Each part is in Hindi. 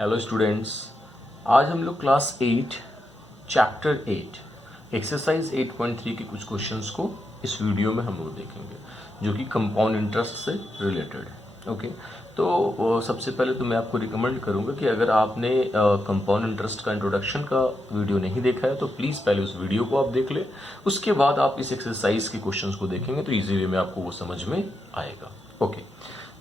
हेलो स्टूडेंट्स, आज हम लोग क्लास 8 चैप्टर 8 एक्सरसाइज 8.3 के कुछ क्वेश्चंस को इस वीडियो में हम लोग देखेंगे जो कि कंपाउंड इंटरेस्ट से रिलेटेड है। ओके, तो सबसे पहले तो मैं आपको रिकमेंड करूंगा कि अगर आपने कंपाउंड इंटरेस्ट का इंट्रोडक्शन का वीडियो नहीं देखा है तो प्लीज़ पहले उस वीडियो को आप देख लें, उसके बाद आप इस एक्सरसाइज के क्वेश्चंस को देखेंगे तो ईजी वे में आपको वो समझ में आएगा। ओके,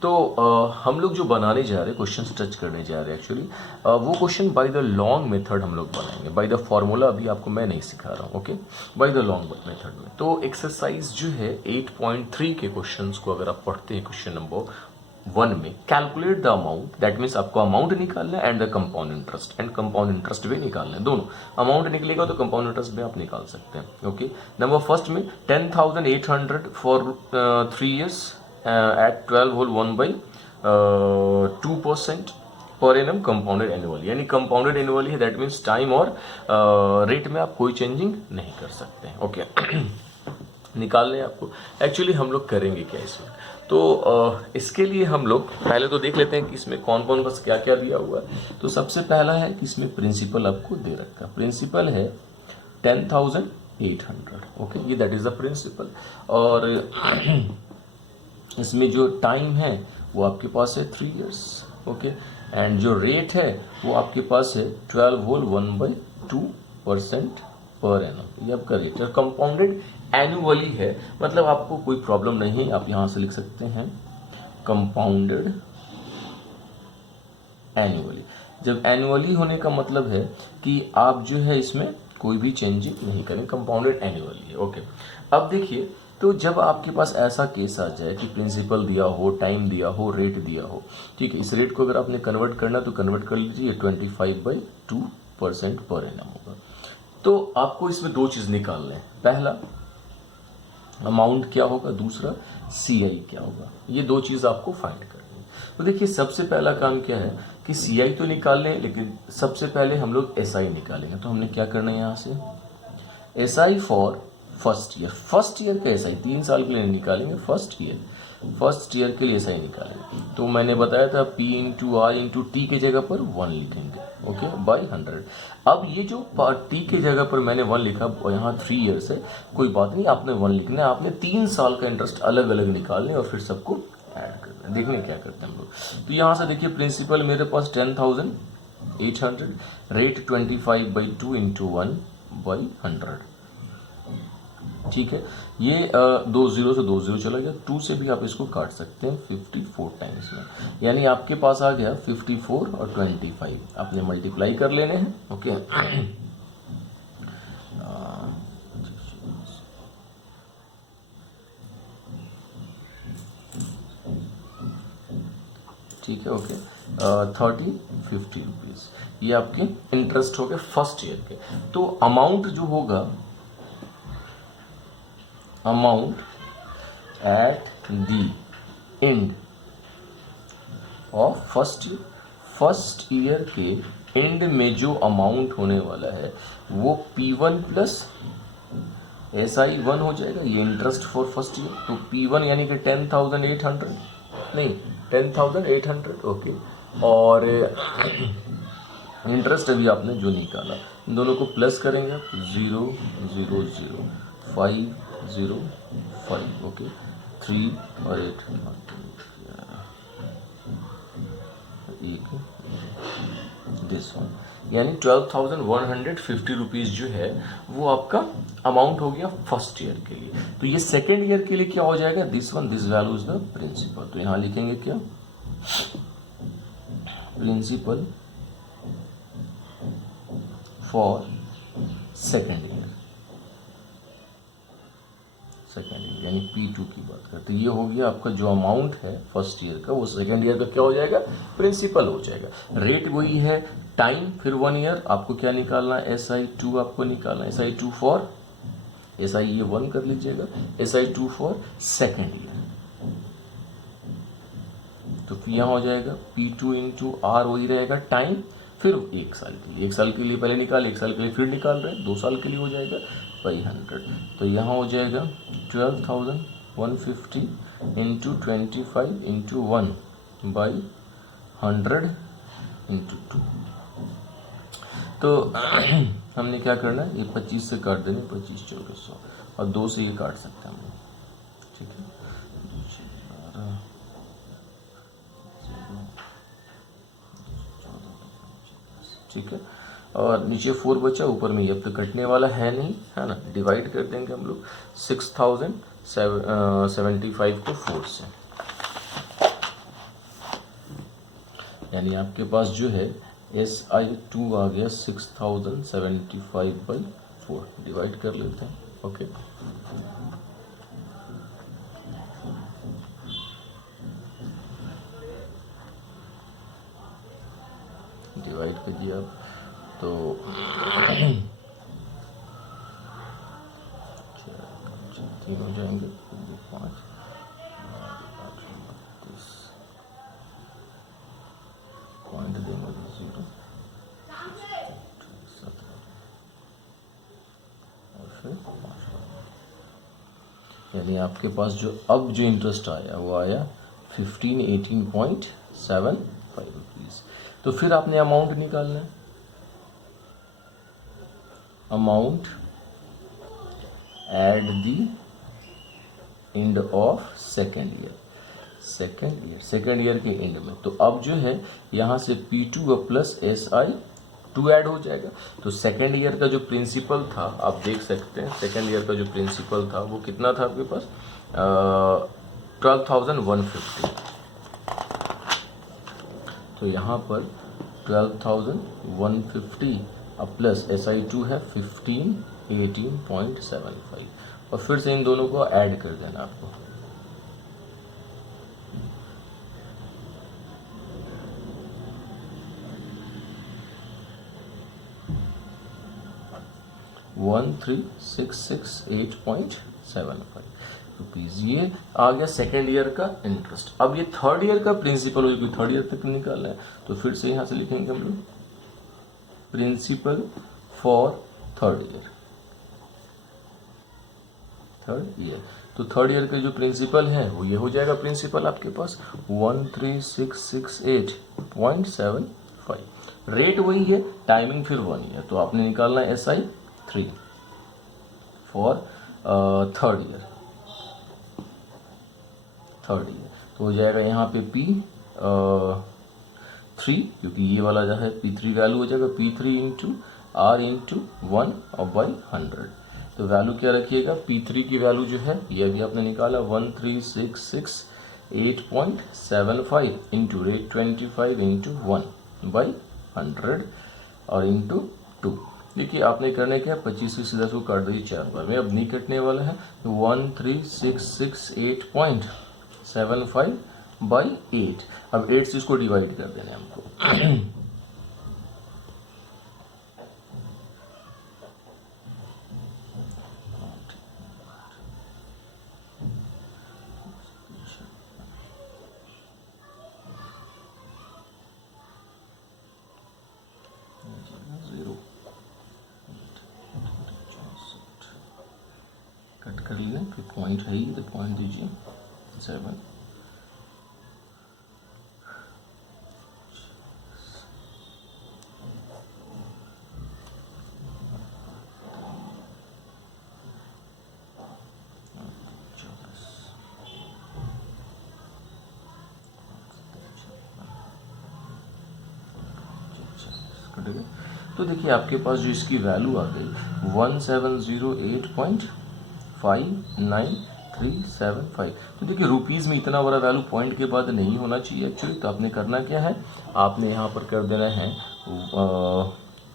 तो हम लोग जो बनाने जा रहे हैं, क्वेश्चन टच करने जा रहे हैं एक्चुअली, वो question by the long method हम लोग बनाएंगे। बाय द फॉर्मूला अभी आपको मैं नहीं सिखा रहा हूँ। Okay, by the long method में तो एक्सरसाइज जो है 8.3 के क्वेश्चंस को अगर आप पढ़ते हैं क्वेश्चन नंबर 1 में, calculate the amount, that means आपको अमाउंट निकालना है and the compound interest, and compound interest भी निकालना है। दोनों अमाउंट निकलेगा तो कंपाउंड इंटरेस्ट भी आप निकाल सकते हैं। ओके, नंबर फर्स्ट में 10,800 for 3 years at 12 whole 1/2% per annum compounded annually, यानी कंपाउंडेड एनुअली है, दैट मीन्स टाइम और रेट में आप कोई चेंजिंग नहीं कर सकते हैं। ओके, निकालने हैं आपको। एक्चुअली हम लोग करेंगे क्या इसमें, तो इसके लिए हम लोग पहले तो देख लेते हैं कि इसमें कौन कौन बस क्या क्या दिया हुआ है। तो सबसे पहला है कि इसमें प्रिंसिपल आपको दे रखा है। प्रिंसिपल है 10,800। ओके, ये दैट इज द प्रिंसिपल। और इसमें जो टाइम है वो आपके पास है 3 years। ओके, एंड जो रेट है वो आपके पास है 12 whole 1/2% पर एनम, ये आपका रेट है। कंपाउंडेड एनुअली है, मतलब आपको कोई प्रॉब्लम नहीं है, आप यहां से लिख सकते हैं कंपाउंडेड एनुअली। जब एनुअली होने का मतलब है कि आप जो है इसमें कोई भी चेंजिंग नहीं करें, कंपाउंडेड एनुअली है। ओके, अब देखिए, तो जब आपके पास ऐसा केस आ जाए कि प्रिंसिपल दिया हो, टाइम दिया हो, रेट दिया हो, ठीक है, इस रेट को अगर आपने कन्वर्ट करना तो कन्वर्ट कर लीजिए, 25/2% पर एनम होगा। तो आपको इसमें दो चीज निकालने हैं, पहला अमाउंट क्या होगा, दूसरा सीआई क्या होगा। ये दो चीज आपको फाइंड करनी है। तो देखिए, सबसे पहला काम क्या है कि सीआई तो निकाल लें, लेकिन सबसे पहले हम लोग एसआई निकालेंगे। तो हमने क्या करना है, यहां से SI for first year. First year का एसआई 3 साल के लिए नहीं निकालेंगे, फर्स्ट ईयर के लिए एसआई निकालेंगे। तो मैंने बताया था P into R into T के जगह पर 1 लिखेंगे। Okay, by 100। अब ये जो टी के जगह पर मैंने 1 लिखा, यहाँ 3 years है, कोई बात नहीं, आपने 1 लिखना है। आपने 3 साल का इंटरेस्ट अलग अलग निकालने और फिर सबको ऐड करना है। देखने क्या करते हैं हम लोग। तो यहाँ से देखिए, प्रिंसिपल मेरे पास 10,800, रेट 25/2 इंटू 1/100। ठीक है, ये 2 0 से 2 0 चला गया, 2 से भी आप इसको काट सकते हैं 54 टाइम्स में, यानी आपके पास आ गया 54 और 25, आपने मल्टीप्लाई कर लेने हैं। ओके, ठीक है। ओके, 30-50 रुपीज, ये आपके इंटरेस्ट हो गए फर्स्ट ईयर के। तो अमाउंट जो होगा, amount at the end of first year के एंड में जो अमाउंट होने वाला है वो P1 प्लस SI1 हो जाएगा, ये इंटरेस्ट फॉर फर्स्ट ईयर। तो P1 यानी कि 10,800, नहीं 10,800। ओके, और इंटरेस्ट अभी आपने जो निकाला, इन दोनों को प्लस करेंगे आप, 0 0 0 5 0 5। ओके, 3 और 8 दिस वन, यानी 12,150 रुपीज जो है वो आपका अमाउंट हो गया फर्स्ट ईयर के लिए। तो ये सेकेंड ईयर के लिए क्या हो जाएगा, this one, this value is the principal. तो यहां लिखेंगे क्या, प्रिंसिपल फॉर सेकेंड ईयर, यानी P2 की बात करते हैं। ये हो गया आपका जो अमाउंट है फर्स्ट ईयर का, वो सेकेंड ईयर का क्या हो जाएगा, प्रिंसिपल हो जाएगा। रेट वही है, टाइम फिर 1 ईयर, आपको क्या निकालना है, SI2 आपको निकालना है, SI2 फॉर, SI ये 1 कर लीजिएगा, SI2 फॉर सेकेंड ईयर। तो फिर यहाँ हो जाएगा P2 इंटू आर, वही रहेगा टाइम, फिर 1 साल के लिए, 1 साल के लिए पहले निकाल, 1 साल के लिए फिर निकाल रहे हैं, 2 साल के लिए हो जाएगा बाई 100। तो यहाँ हो जाएगा 12,150 इंटू 25 इंटू 1/100 इंटू 2। तो हमने क्या करना है, ये 25 से काट देना, 25 2400, और 2 से ये काट सकते हैं हम लोग, ठीक है। ठीक है, और नीचे 4 बचा, ऊपर में ये अब तो कटने वाला है नहीं, है ना। डिवाइड कर देंगे हम लोग 6075 को 4 से, यानी आपके पास जो है SI2 आ गया 6075/4। डिवाइड कर लेते हैं, ओके। डिवाइड कीजिए आप, तो 3 हो जाएंगे, 5 पॉइंट देंगे 0 और फिर 5, यानी आपके पास जो अब जो इंटरेस्ट आया वो आया 1518.75 रुपीज़। तो फिर आपने अमाउंट निकालना है, amount at the end of second year, second year के एंड में। तो अब जो है यहाँ से P2 प्लस SI2 ऐड हो जाएगा। तो सेकेंड ईयर का जो प्रिंसिपल था, आप देख सकते हैं सेकेंड ईयर का जो प्रिंसिपल था वो कितना था आपके पास, 12,150। तो यहाँ पर 12,150 अब प्लस SI2 है 1518.75, और फिर से इन दोनों को ऐड कर देना आपको। $13,668.75 रुपीज़, ये आ गया सेकेंड ईयर का इंटरेस्ट। अब ये थर्ड ईयर का प्रिंसिपल हो, क्योंकि थर्ड ईयर तक निकालना है, तो फिर से यहाँ से लिखेंगे हम लोग प्रिंसिपल फॉर थर्ड ईयर। तो थर्ड ईयर का जो प्रिंसिपल है वो ये हो जाएगा, प्रिंसिपल आपके पास 13,668.75। रेट वही है, टाइमिंग फिर 1 ईयर। तो आपने निकालना है SI3 फॉर थर्ड ईयर। तो हो जाएगा यहाँ पे P3, क्योंकि ये वाला जो है P3 वैल्यू हो जाएगा P3 इंटू R इंटू 1 और बाई 100। तो वैल्यू क्या रखिएगा, P3 की वैल्यू जो है ये अभी आपने निकाला 13,668.75 इंटू रेट 25 इंटू 1 बाई 100 और इंटू 2। देखिए आपने करने क्या, 25 से सीधा इसको काट दीजिए 4 बार में, अब नहीं कटने वाला है। 13,668.75 बाई 8, अब 8 से इसको डिवाइड कर देना है हमको। कट कर लिया, फिर पॉइंट है ही, तो पॉइंट दीजिए 7। तो देखिए आपके पास जो इसकी वैल्यू आ गई 1708.59,375। तो देखिए रुपीज़ में इतना बड़ा वैल्यू पॉइंट के बाद नहीं होना चाहिए एक्चुअली। तो आपने करना क्या है, आपने यहाँ पर कर देना है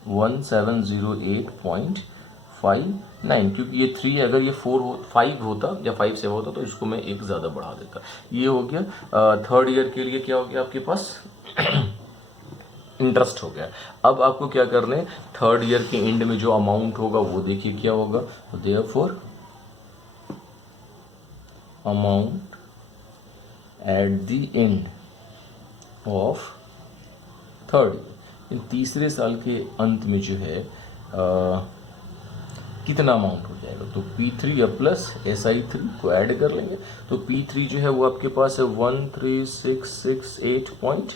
1708.59, क्योंकि ये 3 अगर ये 5 होता या 5 से होता तो इसको मैं एक ज़्यादा बढ़ा देता। ये हो गया थर्ड ईयर के लिए क्या हो गया आपके पास इंटरेस्ट हो गया। अब आपको क्या करना है, थर्ड ईयर के एंड में जो अमाउंट होगा वो देखिए क्या होगा। Therefore amount at the end of third year, तीसरे साल के अंत में जो है कितना अमाउंट हो जाएगा। तो P3 या प्लस SI3 को ऐड कर लेंगे। तो P3 जो है वो आपके पास है 13,668.75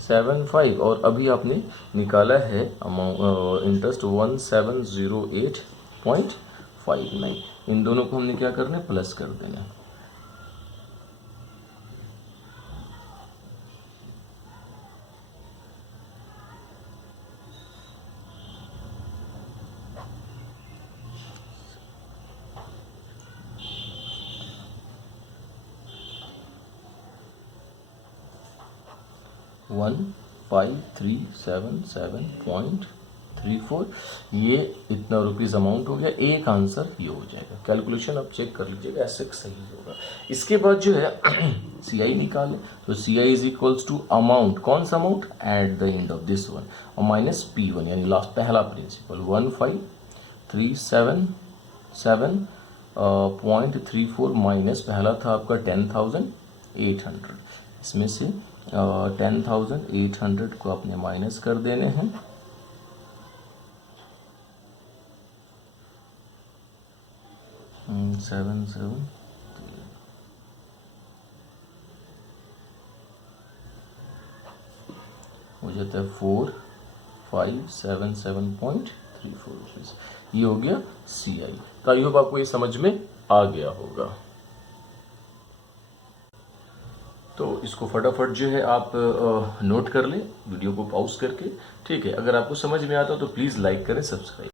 75 और अभी आपने निकाला है अमाउंट इंटरेस्ट 1708.59। इन दोनों को हमने क्या करना है, प्लस कर देना है। वन 5377.34, ये इतना रुपीज़ अमाउंट हो गया। एक आंसर ये हो जाएगा। कैलकुलेशन आप चेक कर लीजिएगा, ऐसे सही होगा। इसके बाद जो है सी आई निकालें, तो सी I is equals to amount, कौन सा amount, at the end of this one, और माइनस P1 यानी लास्ट पहला प्रिंसिपल 15,377.34 माइनस पहला था आपका 10,800। इसमें से 10,800 को आपने माइनस कर देने हैं। सेवन हो जाता है 4577.34 रुपीज़। ये हो गया सी आई। तो आई होप आपको ये समझ में आ गया होगा। तो इसको फटाफट जो है आप नोट कर लें वीडियो को पॉज करके, ठीक है। अगर आपको समझ में आता हो तो प्लीज़ लाइक करें, सब्सक्राइब